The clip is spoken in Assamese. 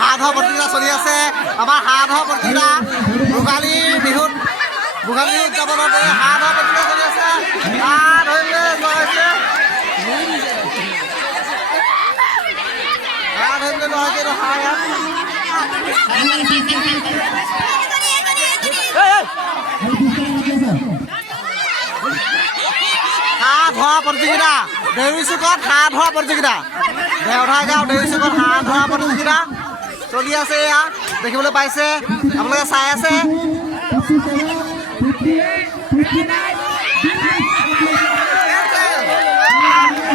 হাত ধোৱা প্ৰতিযোগিতা চলি আছে। আমাৰ হাত ধোৱা প্ৰতিযোগিতা ভোগালী বিহুত ভোগালী উদযাপনত হাত ধোৱা প্ৰতিযোগিতা চলি আছে। হাত ধৰিলে লৰাইছে হাত ধৰিলে লৰাইছে হাত ধোৱা প্ৰতিযোগিতা দেউৰী চুকত হাত ধোৱা প্ৰতিযোগিতা দেওধাই গাঁও দেউৰী চুকত হাত ধোৱা প্ৰতিযোগিতা চলি আছে। এয়া দেখিবলৈ পাইছে আপোনালোকে চাই আছে।